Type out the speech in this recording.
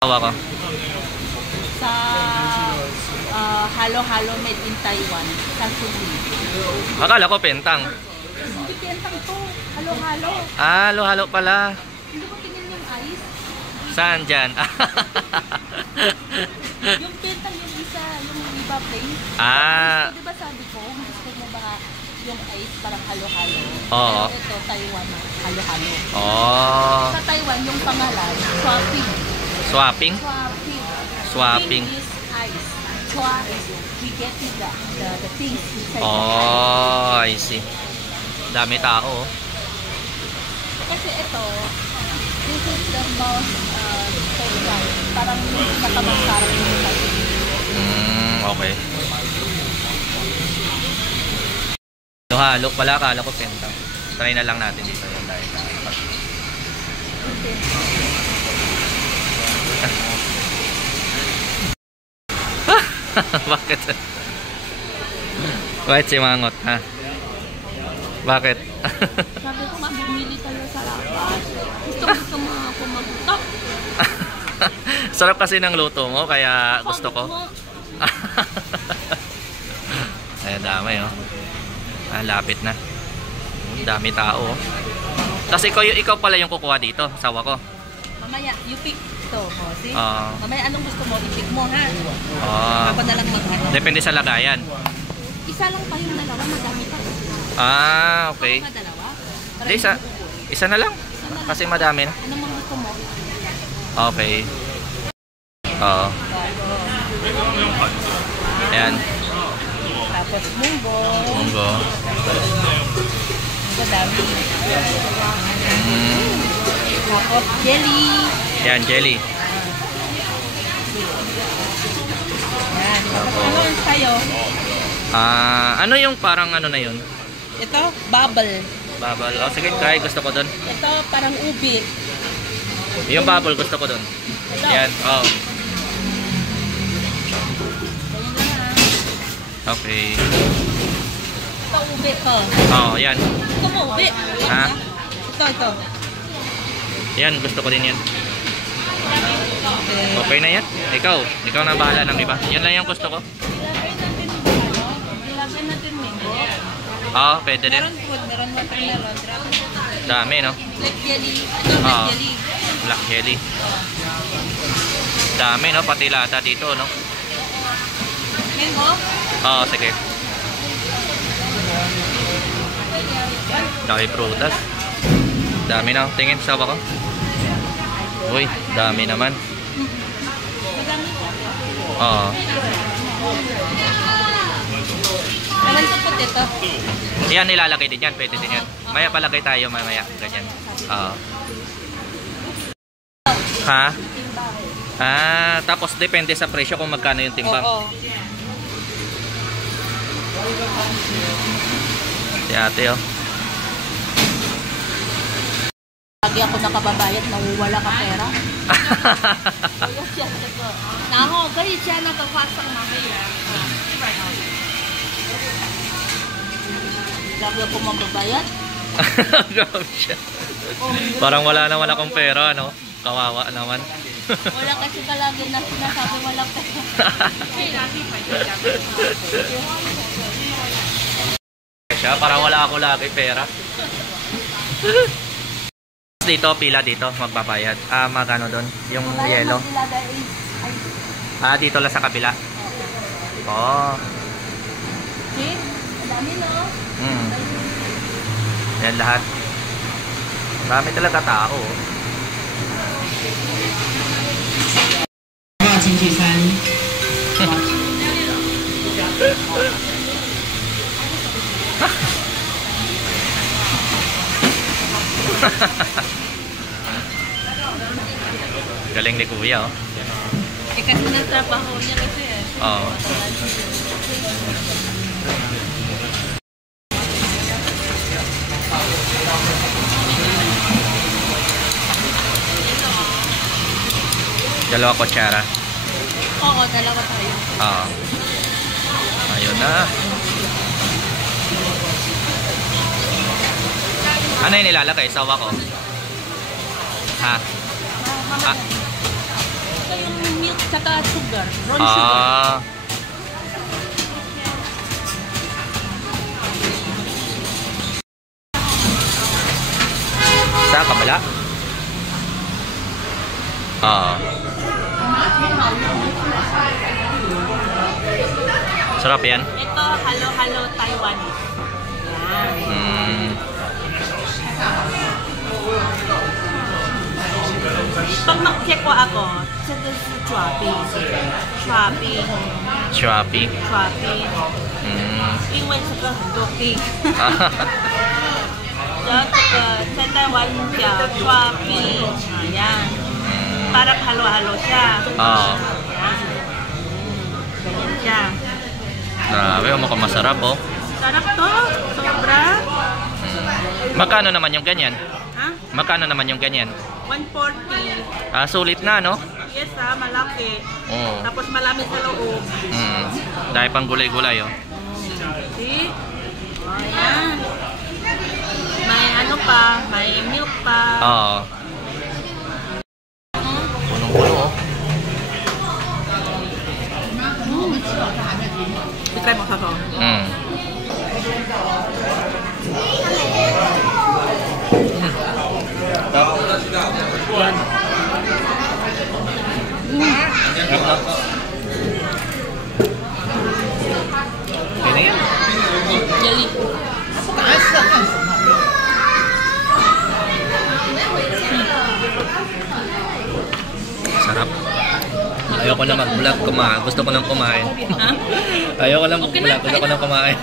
Tawa ko. Sa halo-halo made in Taiwan. Sa Subi. Akala ko pentang. Hindi pentang to. Halo-halo. Ah, halo-halo pala. Hindi mo tingin yung ice? Saan dyan? Yung pentang yung isa, yung iba plain. Ah. Gusto, diba sabi ko, gusto mo ba yung ice parang halo-halo? Oo. Pero ito, Taiwan, halo-halo. Oh. Sa Taiwan, yung pangalan, swapping. Swapping? Swapping. Swapping. Ping is ice. Chua is we get you the things inside Oh, I see. Dami tao. Kasi ito, this is the most favorite. Parang nakamagkarang yung type. Okay. Halo pala, akala ko pentang. Try na lang natin dito yung dahil na. Bakit? Bakit si Mangot, ha? Bakit? Sabi ko, bumili tayo sa labas. Gusto mo ako magutok. Sarap kasi ng luto mo, kaya gusto ko. Ay, dami, oh. Ah, lapit na. Dami tao, oh. Kasi ikaw pala yung kukuha dito, sawa ko. Mamaya, you pick ito. See? Ah. Mamaya, anong gusto mo? I-pick mo, ha? Ako na lang mag-ano. Depende sa lagayan. Isa lang pa yung dalawa, madami pa. Ah, okay. Ako dalawa? Hindi, isa na lang. Kasi madami na. Ano mang gusto mo? Okay. Oo. Ayan. Tapos munggo. Munggo. Madami. Tapos jelly. Ayan, jelly. Yan. Ano yung sayo? Ano yung parang ano na yun? Ito, bubble. Bubble. Oh, sige, try. Gusto ko dun. Ito, parang ubi. Yung bubble, gusto ko dun. Ito. Ayan. Oh. Ganyan lang, ha? Okay. Ito, ubi to. Oh, yan. Ito mo, ubi. Ha? Ito. Yan, gusto ko din yan. Okay. Okay na yan. Ikaw na bahala ng iba. Yan lang yung gusto ko. Ilagay natin mango. Oo, pwede din. Meron food, meron watermelon. Dami, no? Black jelly. Ito, black jelly. Black jelly. Dami, no? Pati lata dito, no? Mango? Oo, sige. Dami prutas. Dami na. Tingin, sawa ko. Uy, dami naman. Oo. Meron tupot ito. Yan, nilalagay din yan. Pwede din yan. Maya palagay tayo, mamaya. Ganyan. Oo. Ha? Tapos depende sa presyo kung magkano yung timbang. Oo. Si ate, oh. Lagi ako nakababayad, nawawala ka pera. Naho, gaya siya nagkakasang mamaya. Lagi ako mababayad. Grabe siya. Parang wala naman akong pera, ano? Kawawa naman. Wala kasi palagi na sinasabi wala pera. Siya, parang wala ako lagi pera. Dito, pila dito, magbabayad. Magano doon? Yung yellow. Dito lang sa kabila. Oh. See? Madami, no? Yan lahat. Marami talaga tao. Galing ni Kuya, oh. Kasi nagtrabaho niya kasi eh. Oo. Dalawa kutsara. Oo, dalawa tayo. Oo. Ayun na. Ano yung nilalagay? Sawa ko? Ha? Ha? Tsaka sugar. Brown sugar. Ah. Sa kabala? Ah. Sarap yan. Ito, halo-halo Taiwanese. Yan. Pag mag-check ako, ito si Chuapi. Chuapi. Shopee. Chuapi. 英文这个很多病。然后这个在台湾叫Chuapi. Ayan. Para halo-halo siya. Oo. Ganyan siya. Grabe, mukhang masarap oh. Sarap to. Sobra. Magkano naman yung ganyan? Ha? Magkano naman yung ganyan? 140. Ah, sulit na, no? Yes ha, malaki. Oo. Tapos malami sa loob. Dahil pang gulay-gulay, oh. See? O, yan. May ano pa, may milk pa. Oo. Punong-puno, oh. I-try mo sa to. Okay na yan. Yali. Sarap. Ayoko na mag-vlog kumain. Gusto ko nang kumain. Ha? Ayoko lang Okay mag-vlog. na, Gusto ko kain nang kumain.